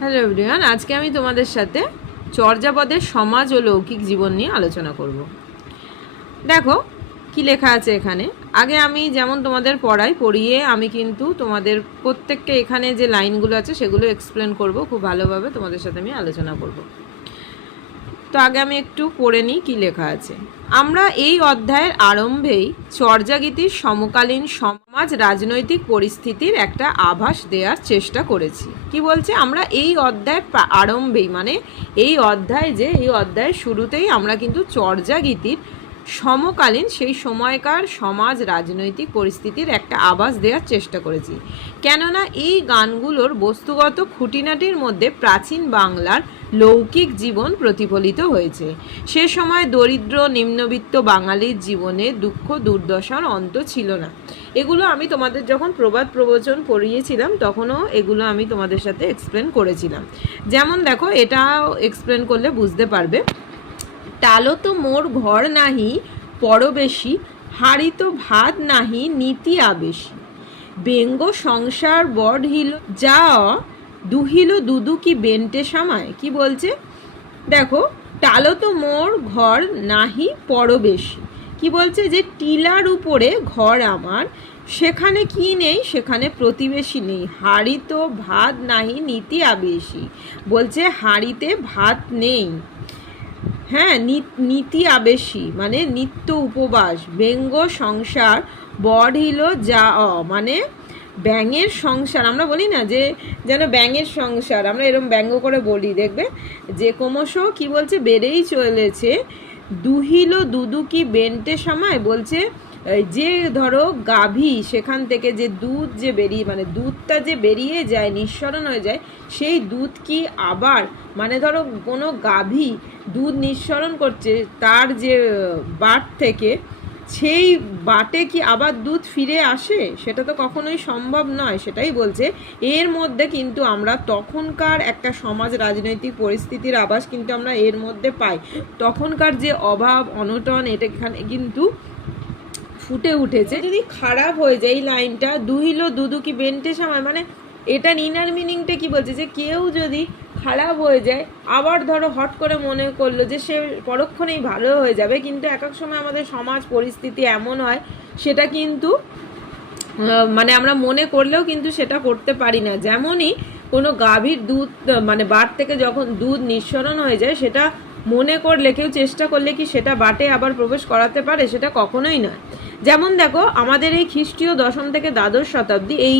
Hello everyone আজকে আমি তোমাদের সাথে চর্যাপদের সমাজ ও লৌকিক জীবন নিয়ে আলোচনা করব। দেখো, কি লেখা আছে এখানে? আগে আমি যেমন তোমাদের পড়াই, পড়িয়ে আমি কিন্তু তোমাদের প্রত্যেককে এখানে যে লাইনগুলো আছে সেগুলো এক্সপ্লেন করব, খুব ভালোভাবে তোমাদের সাথে আমি আলোচনা করব। তো আগে আমি একটু পড়ে নিই কী লেখা আছে। আমরা এই অধ্যায়ের আরম্ভেই চর্যাগীতির সমকালীন সমাজ রাজনৈতিক পরিস্থিতির একটা আভাস দেওয়ার চেষ্টা করেছি। কি বলছে? আমরা এই অধ্যায় আরম্ভেই মানে এই অধ্যায় যে, এই অধ্যায়ের শুরুতেই আমরা কিন্তু চর্যাগীতির সমকালীন সেই সময়কার সমাজ রাজনৈতিক পরিস্থিতির একটা আভাস দেওয়ার চেষ্টা করেছি। কেননা এই গানগুলোর বস্তুগত খুঁটিনাটির মধ্যে প্রাচীন বাংলার লৌকিক জীবন প্রতিফলিত হয়েছে। সে সময় দরিদ্র, নিম্নবিত্ত বাঙালির জীবনে দুঃখ, দুর্দশার অন্ত ছিল না। এগুলো আমি তোমাদের যখন প্রবাদ প্রবচন পড়িয়েছিলাম, তখনও এগুলো আমি তোমাদের সাথে এক্সপ্লেন করেছিলাম। যেমন দেখো, এটাও এক্সপ্লেন করলে বুঝতে পারবে। টালো তো মোর ঘর নাহি, পরবেশী, হাড়ি তো ভাত নাহি, নীতি আবেশি। বেঙ্গ সংসার বড়হিল যা দুহিল দুদু কি বেন্টে সামায়। কি বলছে? দেখো, টালো তো মোর ঘর নাহি, পরবেশী। কি বলছে যে, টিলার উপরে ঘর আমার, সেখানে কি নেই, সেখানে প্রতিবেশী নেই। হাড়ি তো ভাত নাহি, নীতি আবেশী। বলছে, হাড়িতে ভাত নেই। হ্যাঁ নীতি আবেশি মানে নিত্য উপবাস। ব্যঙ্গ সংসার বড়হিল যা অ মানে ব্যাঙের সংসার। আমরা বলি না যে যেন ব্যাঙের সংসার, আমরা এরম ব্যঙ্গ করে বলি, দেখবে? যে ক্রমশ কি বলছে? বেড়েই চলেছে। দুহিল দুদুকি বেন্টে সময় বলছে যে ধরো গাভী, সেখান থেকে যে দুধ যে বেরিয়ে মানে দুধটা যে বেরিয়ে যায়, নিঃসরণ হয়ে যায়, সেই দুধ কি আবার মানে ধরো কোনো গাভী দুধ নিঃসরণ করছে তার যে বাট থেকে, সেই বাটে কি আবার দুধ ফিরে আসে? সেটা তো কখনোই সম্ভব নয়, সেটাই বলছে। এর মধ্যে কিন্তু আমরা তখনকার একটা সমাজ, রাজনৈতিক পরিস্থিতির আভাস কিন্তু আমরা এর মধ্যে পাই। তখনকার যে অভাব, অনটন, এটা এখানে কিন্তু ফুটে উঠেছে। যদি খারাপ হয়ে যায় এই লাইনটা, দুহিল দুদু কি বেন্টে সময় মানে এটা ইনার মিনিংটা কি বলছে? যে কেউ যদি খারাপ হয়ে যায়, আবার ধরো হট করে মনে করল যে সে পরক্ষণেই ভালো হয়ে যাবে, কিন্তু এক এক সময় আমাদের সমাজ পরিস্থিতি এমন হয়, সেটা কিন্তু মানে আমরা মনে করলেও কিন্তু সেটা করতে পারি না। যেমনই কোনো গাভীর দুধ মানে বাট থেকে যখন দুধ নিঃসরণ হয়ে যায়, সেটা মনে করলে, কেউ চেষ্টা করলে কি সেটা বাটে আবার প্রবেশ করাতে পারে? সেটা কখনোই নয়। যেমন দেখো, আমাদের এই খ্রিস্টীয় দশম থেকে দ্বাদশ শতাব্দী, এই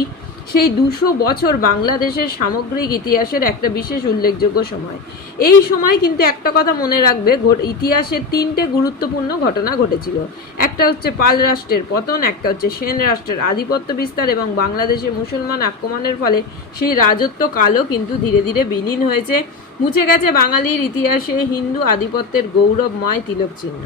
সেই দুশো বছর বাংলাদেশের সামগ্রিক ইতিহাসের একটা বিশেষ উল্লেখযোগ্য সময়। এই সময় কিন্তু একটা কথা মনে রাখবে ইতিহাসের তিনটে গুরুত্বপূর্ণ ঘটনা ঘটেছিল। একটা হচ্ছে পাল রাষ্ট্রের পতন, একটা হচ্ছে সেন রাষ্ট্রের আধিপত্য বিস্তার এবং বাংলাদেশে মুসলমান আক্রমণের ফলে সেই রাজত্ব কালও কিন্তু ধীরে ধীরে বিলীন হয়েছে। মুছে গেছে বাঙালির ইতিহাসে হিন্দু আধিপত্যের গৌরবময় তিলক চিহ্ন।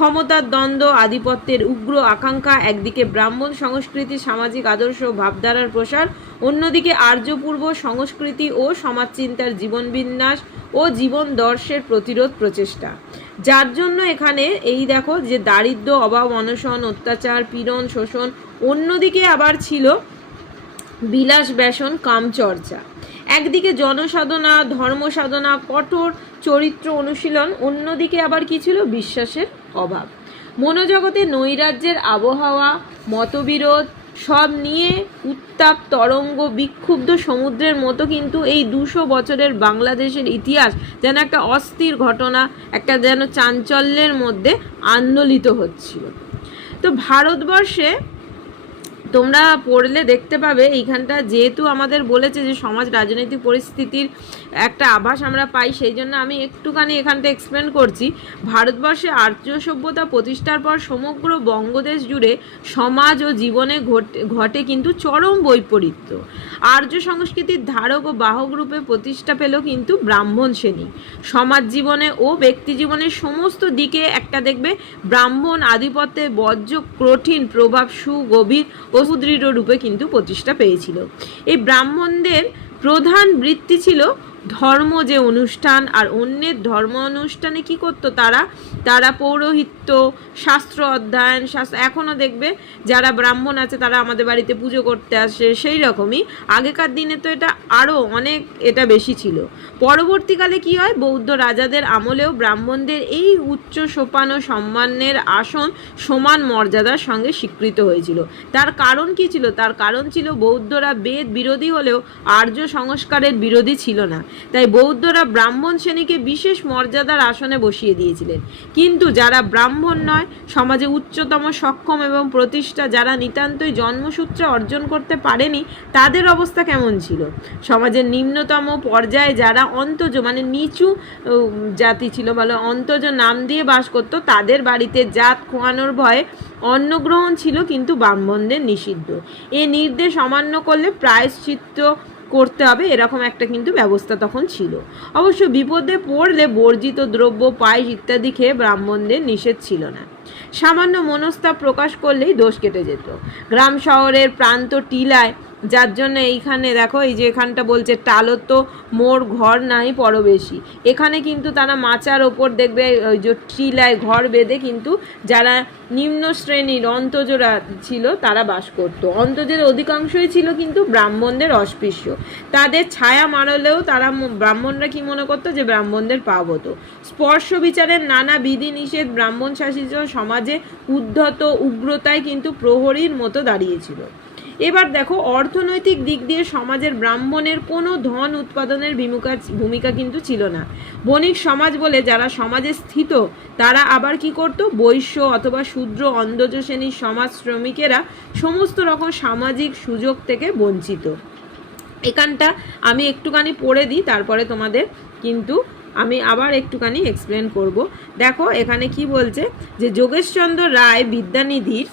ক্ষমতার দ্বন্দ্ব, আধিপত্যের উগ্র আকাঙ্ক্ষা, একদিকে ব্রাহ্মণ সংস্কৃতি, সামাজিক আদর্শ ও ভাবধারার প্রসার, অন্যদিকে আর্যপূর্ব সংস্কৃতি ও সমাজচিন্তার জীবনবিন্যাস ও জীবন দর্শের প্রতিরোধ প্রচেষ্টা। যার জন্য এখানে এই দেখো যে দারিদ্র্য, অভাব, অনশন, অত্যাচার, পীড়ন, শোষণ, অন্যদিকে আবার ছিল বিলাস, ব্যসন, কামচর্চা। একদিকে জনসাধনা ধর্ম সাধনা কঠোর চরিত্র অনুশীলন, অন্যদিকে আবার কি ছিল? বিশ্বাসের অভাব। মনোজগতে নৈরাজ্যের আবহাওয়া, মতবিরোধ, সব নিয়ে উত্তাপ, তরঙ্গ, বিক্ষুব্ধ সমুদ্রের মতো কিন্তু এই দুশো বছরের বাংলাদেশের ইতিহাস যেন একটা অস্থির ঘটনা, একটা যেন চাঞ্চল্যের মধ্যে আন্দোলিত হচ্ছিল। তো ভারতবর্ষে তোমরা পড়লে দেখতে পাবে এইখানটা যেহেতু আমাদের বলেছে যে সমাজ রাজনৈতিক পরিস্থিতির একটা আভাস আমরা পাই, সেই জন্য আমি একটুখানি এখানটা এক্সপ্লেন করছি। ভারতবর্ষে আর্য সভ্যতা প্রতিষ্ঠার পর সমগ্র বঙ্গদেশ জুড়ে সমাজ ও জীবনে ঘটে কিন্তু চরম বৈপরীত্য। আর্য সংস্কৃতির ধারক ও বাহক রূপে প্রতিষ্ঠা পেল কিন্তু ব্রাহ্মণ শ্রেণি। সমাজ জীবনে ও ব্যক্তি জীবনের সমস্ত দিকে একটা দেখবে ব্রাহ্মণ আধিপত্যের বজ্র, কঠিন প্রভাব, সুগভীর ও সুদৃঢ় রূপে কিন্তু প্রতিষ্ঠা পেয়েছিল। এই ব্রাহ্মণদের প্রধান বৃত্তি ছিল ধর্ম যে অনুষ্ঠান আর অন্যের ধর্ম অনুষ্ঠানে কি করতো তারা? তারা পৌরোহিত্য, শাস্ত্র অধ্যয়ন, শাস্ত্র এখনও দেখবে যারা ব্রাহ্মণ আছে তারা আমাদের বাড়িতে পুজো করতে আসে সেই রকমই। আগেকার দিনে তো এটা আরও অনেক এটা বেশি ছিল। পরবর্তীকালে কি হয়? বৌদ্ধ রাজাদের আমলেও ব্রাহ্মণদের এই উচ্চ সোপান ও সম্মানের আসন সমান মর্যাদার সঙ্গে স্বীকৃত হয়েছিল। তার কারণ কি ছিল? তার কারণ ছিল বৌদ্ধরা বেদ বিরোধী হলেও আর্য সংস্কারের বিরোধী ছিল না। তাই বৌদ্ধরা ব্রাহ্মণ শ্রেণীকে বিশেষ মর্যাদার আসনে বসিয়ে দিয়েছিলেন। কিন্তু যারা ব্রাহ্মণ নয়, সমাজে উচ্চতম সক্ষম এবং প্রতিষ্ঠা যারা নিতান্তই জন্মসূত্রে অর্জন করতে পারেনি, তাদের অবস্থা কেমন ছিল? সমাজের নিম্নতম পর্যায়ে যারা অন্তজ মানে নিচু জাতি ছিল, বলে অন্তজ নাম দিয়ে বাস করতো, তাদের বাড়িতে জাত খোয়ানোর ভয়ে অন্নগ্রহণ ছিল কিন্তু ব্রাহ্মণদের নিষিদ্ধ। এ নির্দেশ অমান্য করলে প্রায়শ্চিত্ত করতে হবে, এরকম একটা কিন্তু ব্যবস্থা তখন ছিল। অবশ্য বিপদে পড়লে বর্জিত দ্রব্য, পায়েস ইত্যাদি খেয়ে ব্রাহ্মণদের নিষেধ ছিল না। সামান্য মনস্তাপ প্রকাশ করলেই দোষ কেটে যেত। গ্রাম শহরের প্রান্ত টিলায় যার জন্য এইখানে দেখো, এই যে এখানটা বলছে টালো তো মোর ঘর নাই পরবেশী। এখানে কিন্তু তারা মাচার ওপর দেখবে, ওই যে টিলায় ঘর বেঁধে কিন্তু যারা নিম্ন শ্রেণির অন্তজরা ছিল, তারা বাস করতো। অন্তজের অধিকাংশই ছিল কিন্তু ব্রাহ্মণদের অস্পৃশ্য। তাদের ছায়া মারলেও তারা ব্রাহ্মণরা কি মনে করতো যে ব্রাহ্মণদের পাপ হতো। স্পর্শ বিচারের নানা বিধি নিষেধ ব্রাহ্মণ শাসিত সমাজে উদ্ধত উগ্রতায় কিন্তু প্রহরীর মতো দাঁড়িয়েছিল। এবার দেখো, অর্থনৈতিক দিক দিয়ে সমাজের ব্রাহ্মণের কোনো ধন উৎপাদনের ভূমিকা ভূমিকা কিন্তু ছিল না। বণিক সমাজ বলে যারা সমাজে স্থিত, তারা আবার কি করত? বৈশ্য অথবা শূদ্র অন্ধজ শ্রেণির সমাজ শ্রমিকেরা সমস্ত রকম সামাজিক সুযোগ থেকে বঞ্চিত। এখানটা আমি একটুখানি পড়ে দিই, তারপরে তোমাদের কিন্তু আমি আবার একটুখানি এক্সপ্লেন করব। দেখো, এখানে কি বলছে যে যোগেশচন্দ্র রায় বিদ্যানিধির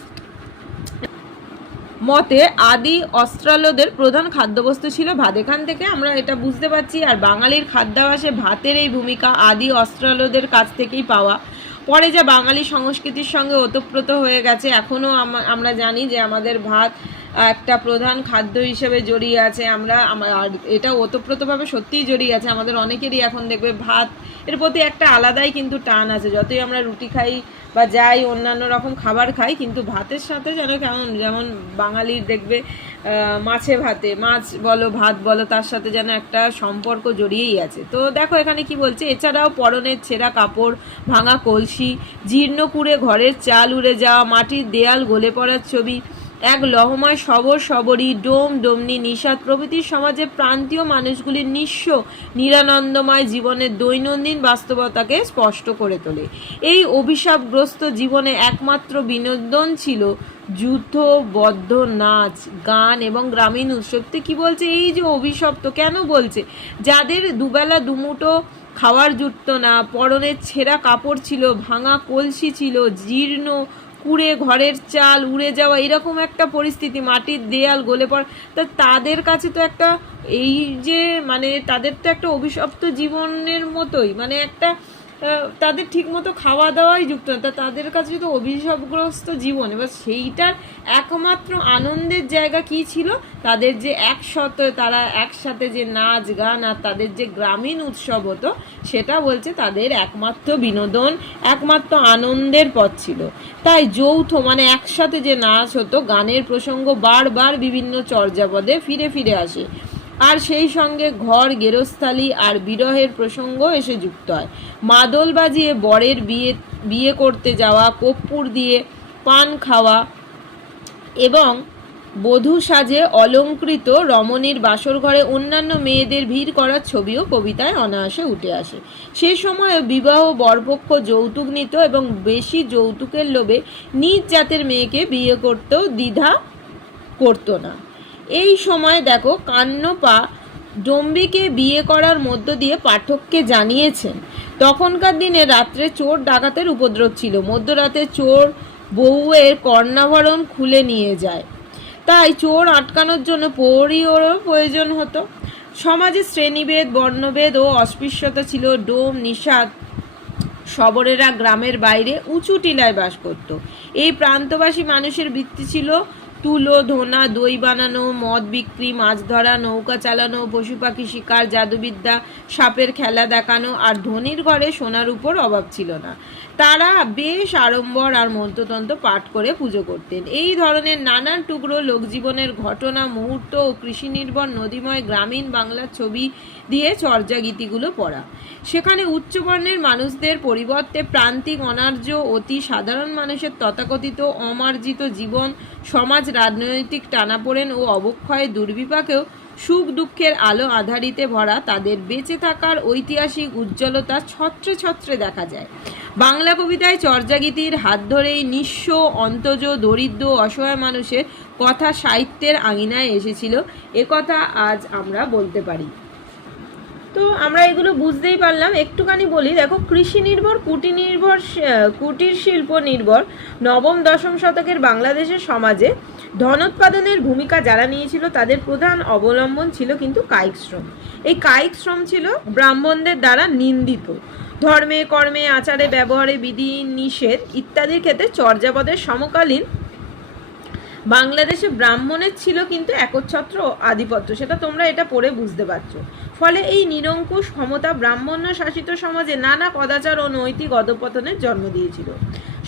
মতে আদি অস্ট্রালদের প্রধান খাদ্যবস্তু ছিল ভাত। এখান থেকে আমরা এটা বুঝতে পারছি, আর বাঙালির খাদ্যাভাসে ভাতের এই ভূমিকা আদি অস্ট্রালদের কাছ থেকেই পাওয়া। পরে যা বাঙালি সংস্কৃতির সঙ্গে ওতপ্রোত হয়ে গেছে, এখনও আমরা জানি যে আমাদের ভাত একটা প্রধান খাদ্য হিসেবে জড়িয়ে আছে। আমরা আমা- আর এটা ওতপ্রোতভাবে সত্যিই জড়িয়ে আছে। আমাদের অনেকেরই এখন দেখবে ভাত এর প্রতি একটা আলাদাই কিন্তু টান আছে। যতই আমরা রুটি খাই বা যাই, অন্যান্য রকম খাবার খাই, কিন্তু ভাতের সাথে যেন কেমন, যেমন বাঙালির দেখবে মাছে ভাতে, মাছ বলো, ভাত বলো, তার সাথে যেন একটা সম্পর্ক জড়িয়েই আছে। তো দেখো এখানে কি বলছে, এছাড়াও পরনের ছেঁড়া কাপড়, ভাঙা কলসি, জীর্ণ কুড়ে ঘরের চাল উড়ে যাওয়া, মাটির দেয়াল গলে পড়ার ছবি এক লহময় সবর সবরী ডোম ডোমনি নিষাদ। প্রভৃতির সমাজে প্রান্তীয় মানুষগুলির নিঃস্ব, নিরানন্দময় জীবনের দৈনন্দিন বাস্তবতাকে স্পষ্ট করে তোলে। এই অভিশাপগ্রস্ত জীবনে একমাত্র বিনোদন ছিল যুদ্ধবদ্ধ নাচ, গান এবং গ্রামীণ উৎসবতে কি বলছে? এই যে অভিশপ্ত কেন বলছে? যাদের দুবেলা দুমুটো খাওয়ার জুটতো না, পরনের ছেঁড়া কাপড় ছিল, ভাঙা কলসি ছিল, জীর্ণ কুড়ে ঘরের চাল উড়ে যাওয়া, এরকম একটা পরিস্থিতি, মাটির দেয়াল গলে পড়া। তা তাদের কাছে তো একটা, এই যে মানে তাদের তো একটা অভিশপ্ত জীবনের মতোই মানে একটা তাদের ঠিকমতো খাওয়া দাওয়াই যুক্ত না। তা তাদের কাছে তো অভিশাপগ্রস্ত জীবন। এবার সেইটার একমাত্র আনন্দের জায়গা কি ছিল? তাদের যে একসাথে তারা একসাথে যে নাচ, গান আর তাদের যে গ্রামীণ উৎসব হতো, সেটা বলছে তাদের একমাত্র বিনোদন, একমাত্র আনন্দের পথ ছিল। তাই যৌথ মানে একসাথে যে নাচ হতো, গানের প্রসঙ্গ বারবার বিভিন্ন চর্যাপদে ফিরে ফিরে আসে। আর সেই সঙ্গে ঘর, গেরস্থালি আর বিরহের প্রসঙ্গ এসে যুক্ত হয়। মাদল বাজিয়ে বরের বিয়ে বিয়ে করতে যাওয়া কর্পূর দিয়ে পান খাওয়া এবং বধূ সাজে অলঙ্কৃত রমণীর বাসর ঘরে অন্যান্য মেয়েদের ভিড় করার ছবিও কবিতায় অনায়াসে উঠে আসে। সে সময় বিবাহ, বরপক্ষ, যৌতুক নিত এবং বেশি যৌতুকের লোভে নিজ জাতের মেয়েকে বিয়ে করতেও দ্বিধা করতো না। এই সময় দেখো কান্নপা ডম্বিকে বিয়ে করার মধ্য দিয়ে পাঠককে জানিয়েছেন। তখনকার দিনে রাত্রে চোর ডাকাতের উপদ্রব ছিল। মধ্যরাতে চোর বউয়ের কর্ণাভরণ খুলে নিয়ে যায়। তাই চোর আটকানোর জন্য পরিওরও প্রয়োজন হতো। সমাজে শ্রেণীভেদ, বর্ণভেদ ও অস্পৃশ্যতা ছিল। ডোম, নিষাদ শবরেরা গ্রামের বাইরে উঁচু টিলায় বাস করত। এই প্রান্তবাসী মানুষের বৃত্তি ছিল তুলো, ধোনা, দই বানানো, মদ বিক্রি, মাছ ধরা, নৌকা চালানো, পশু পাখি শিকার, জাদুবিদ্যা, সাপের খেলা দেখানো আর ধনির ঘরে সোনার উপর অভাব ছিল না। তারা বেশ আড়ম্বর আর মন্ত্রতন্ত্র পাঠ করে পুজো করতেন। এই ধরনের নানান টুকরো লোকজীবনের ঘটনা, মুহূর্ত ও কৃষি নির্ভর নদীময় গ্রামীণ বাংলার ছবি দিয়ে চর্যা গীতিগুলো পড়া। সেখানে উচ্চবর্ণের মানুষদের পরিবর্তে প্রান্তিক, অনার্য, অতি সাধারণ মানুষের তথাকথিত, অমার্জিত জীবন, সমাজ, রাজনৈতিক টানাপোড়েন ও অবক্ষয় দুর্বিপাকেও সুখ দুঃখের আলো আধারিতে ভরা তাদের বেঁচে থাকার ঐতিহাসিক উজ্জ্বলতা ছত্রে ছত্রে দেখা যায়। বাংলা কবিতায় চর্যাগীতির হাত ধরেই নিঃস্ব, অন্তজ, দরিদ্র, অসহায় মানুষের কথা সাহিত্যের আঙিনায় এসেছিল। একথা আজ আমরা বলতে পারি। তো আমরা এগুলো বুঝতেই পারলাম। একটুখানি বলি, দেখো, কৃষি নির্ভর, কুটির নির্ভর কুটির শিল্প নির্ভর নবম, দশম শতকের বাংলাদেশের সমাজে ধনোৎপাদনের ভূমিকা যারা নিয়েছিল তাদের প্রধান অবলম্বন ছিল কিন্তু কায়িক শ্রম। এই কায়িক শ্রম ছিল ব্রাহ্মণদের দ্বারা নিন্দিত। ধর্মে, কর্মে, আচারে, ব্যবহারে, বিধি, নিষেধ ইত্যাদির ক্ষেত্রে চর্যাপদের সমকালীন বাংলাদেশে ব্রাহ্মণের ছিল কিন্তু একচ্ছত্র আধিপত্য। সেটা তোমরা এটা পড়ে বুঝতে পারছ। ফলে এই নিরঙ্কুশ ক্ষমতা ব্রাহ্মণ্য শাসিত সমাজে নানা কদাচার ও নৈতিক অধপতনের জন্ম দিয়েছিল।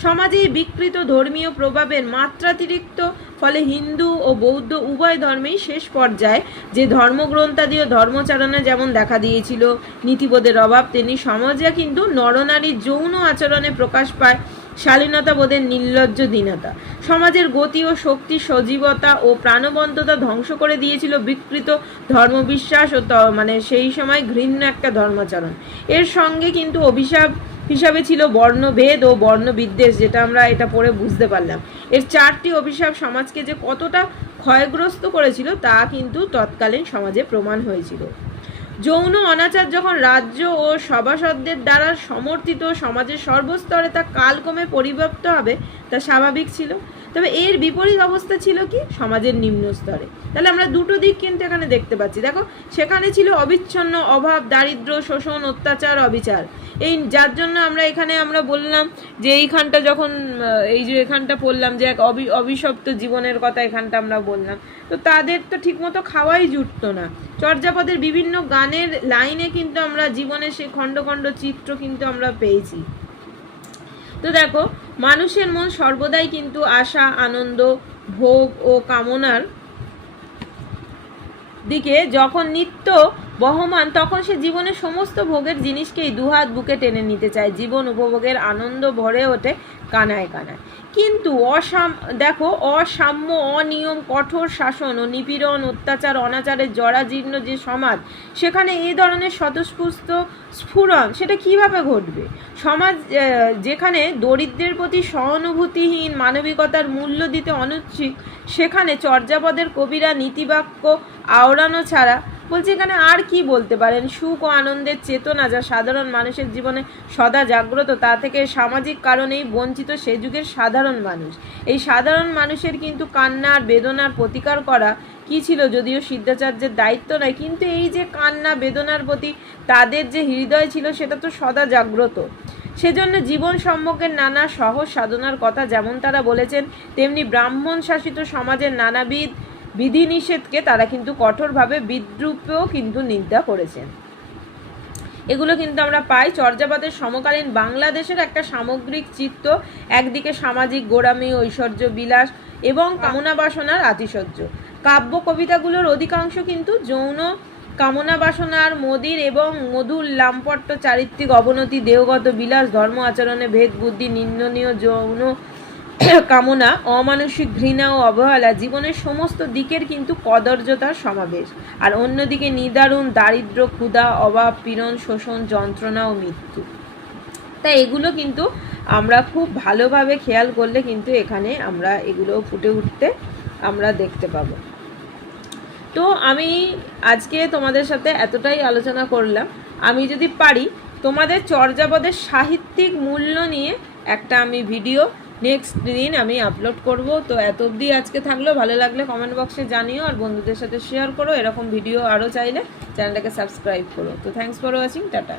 সমাজে বিকৃত ধর্মীয় প্রভাবের মাত্রাতিরিক্ত, ফলে হিন্দু ও বৌদ্ধ উভয় ধর্মেই শেষ পর্যায়ে যে ধর্মগ্রন্থাদি ও ধর্মচারণা যেমন দেখা দিয়েছিল, নীতিবোধের অভাব, তেমনি সমাজে কিন্তু নরনারীর যৌন আচরণে প্রকাশ পায় শালীনতা বোধের নির্লজ্জ দীনতা। সমাজের গতি ও শক্তি সজীবতা ও প্রাণবন্ততা ধ্বংস করে দিয়েছিল বিকৃত ধর্মবিশ্বাস ও মানে সেই সময় ঘৃণ্য একটা ধর্মাচরণ। এর সঙ্গে কিন্তু অভিশাপ হিসাবে ছিল বর্ণভেদ ও বর্ণবিদ্বেষ, যেটা আমরা এটা পড়ে বুঝতে পারলাম। এর চারটি অভিশাপ সমাজকে যে কতটা ক্ষয়গ্রস্ত করেছিল, তা কিন্তু তৎকালীন সমাজে প্রমাণ হয়েছিল। যৌন অনাচার যখন রাজ্য ও সভাসদদের দ্বারা সমর্থিত, সমাজের সর্বস্তরে তা কালক্রমে পরিব্যাপ্ত হবে, তা স্বাভাবিক ছিল। তবে এর বিপরীত অবস্থা ছিল কি? সমাজের নিম্ন স্তরে। তাহলে আমরা দুটো দিক কিন্তু এখানে দেখতে পাচ্ছি। দেখো, সেখানে ছিল অবিচ্ছন্ন অভাব দারিদ্র শোষণ, অত্যাচার, অবিচার। এই যার জন্য আমরা এখানে আমরা বললাম যে এইখানটা যখন এই যে এখানটা পড়লাম যে এক অবি, অভিশপ্ত জীবনের কথা এখানটা আমরা বললাম। তো তাদের তো ঠিকমতো খাওয়াই জুটতো না। চর্যাপদের বিভিন্ন গানের লাইনে কিন্তু আমরা জীবনের সেই খণ্ড খণ্ড চিত্র কিন্তু আমরা পেয়েছি। তো দেখো মানুষের মন সর্বদাই কিন্তু আশা, আনন্দ, ভোগ ও কামনার দিকে যখন নিত্য বহমান, তখন সে জীবনের সমস্ত ভোগের জিনিসকেই দুহাত বুকে টেনে নিতে চায়। জীবন উপভোগের আনন্দ ভরে ওঠে কানায় কানায়। কিন্তু অসাম, দেখো, অসাম্য, অনিয়ম, কঠোর শাসন ও নিপীড়ন, অত্যাচার, অনাচারে জরাজীর্ণ যে সমাজ, সেখানে এই ধরনের স্বতঃস্ফূর্ত স্ফুরণ, সেটা কীভাবে ঘটবে? সমাজ যেখানে দরিদ্রের প্রতি সহানুভূতিহীন, মানবিকতার মূল্য দিতে অনুচ্ছিক, সেখানে চর্যাপদের কবিরা নীতিবাক্য আওড়ানো ছাড়া বলছে এখানে আর কি বলতে পারেন? সুখ ও আনন্দের চেতনা যা সাধারণ মানুষের জীবনে সদা জাগ্রত, তা থেকে সামাজিক কারণেই বঞ্চিত সে যুগের সাধারণ মানুষ। এই সাধারণ মানুষের কিন্তু কান্নার বেদনার প্রতিকার করা কি ছিল যদিও সিদ্ধাচার্যের দায়িত্ব নয় কিন্তু এই যে কান্না বেদনার প্রতি তাদের যে হৃদয় ছিল সেটা তো সদা জাগ্রত। সেজন্য জীবন সম্মুখের নানা সহজ সাধনার কথা যেমন তারা বলেছেন, তেমনি ব্রাহ্মণ শাসিত সমাজের নানাবিধ বিধিনিষেধকে তারা কিন্তু কঠোরভাবে বিদ্রুপেও কিন্তু নিন্দা করেছেন। এগুলো কিন্তু আমরা পাই। চর্যাপদের সমকালীন বাংলাদেশের একটা সামগ্রিক চিত্র একদিকে সামাজিক গোড়ামি, ঐশ্বর্য বিলাস এবং কামনা বাসনার আতিশয্য। কাব্য কবিতাগুলোর অধিকাংশ কিন্তু যৌন কামনা বাসনার মোদির এবং মধুর লাম্পট্য, চারিত্রিক অবনতি, দেহগত বিলাস, ধর্ম আচরণে ভেদ বুদ্ধি, নিন্দনীয়, যৌন কামনা, অমানসিক ঘৃণা ও অবহেলা জীবনের সমস্ত দিকের কিন্তু কদর্যতার সমাবেশ। আর অন্যদিকে নিদারুণ, দারিদ্র, ক্ষুধা, অভাব, পীড়ন, শোষণ, যন্ত্রণা ও মৃত্যু। তাই এগুলো কিন্তু আমরা খুব ভালোভাবে খেয়াল করলে কিন্তু এখানে আমরা এগুলো ফুটে উঠতে আমরা দেখতে পাবো। তো আমি আজকে তোমাদের সাথে এতটাই আলোচনা করলাম। আমি যদি পারি, তোমাদের চর্যাপদের সাহিত্যিক মূল্য নিয়ে একটা আমি ভিডিও নেক্সট দিন আমি আপলোড করব। তো এত অবধি আজকে থাকল। ভালো লাগলে কমেন্ট বক্সে জানিও আর বন্ধুদের সাথে শেয়ার করো। এরকম ভিডিও আরও চাইলে চ্যানেলটাকে সাবস্ক্রাইব করো। তো থ্যাংকস ফর ওয়াচিং টাটা।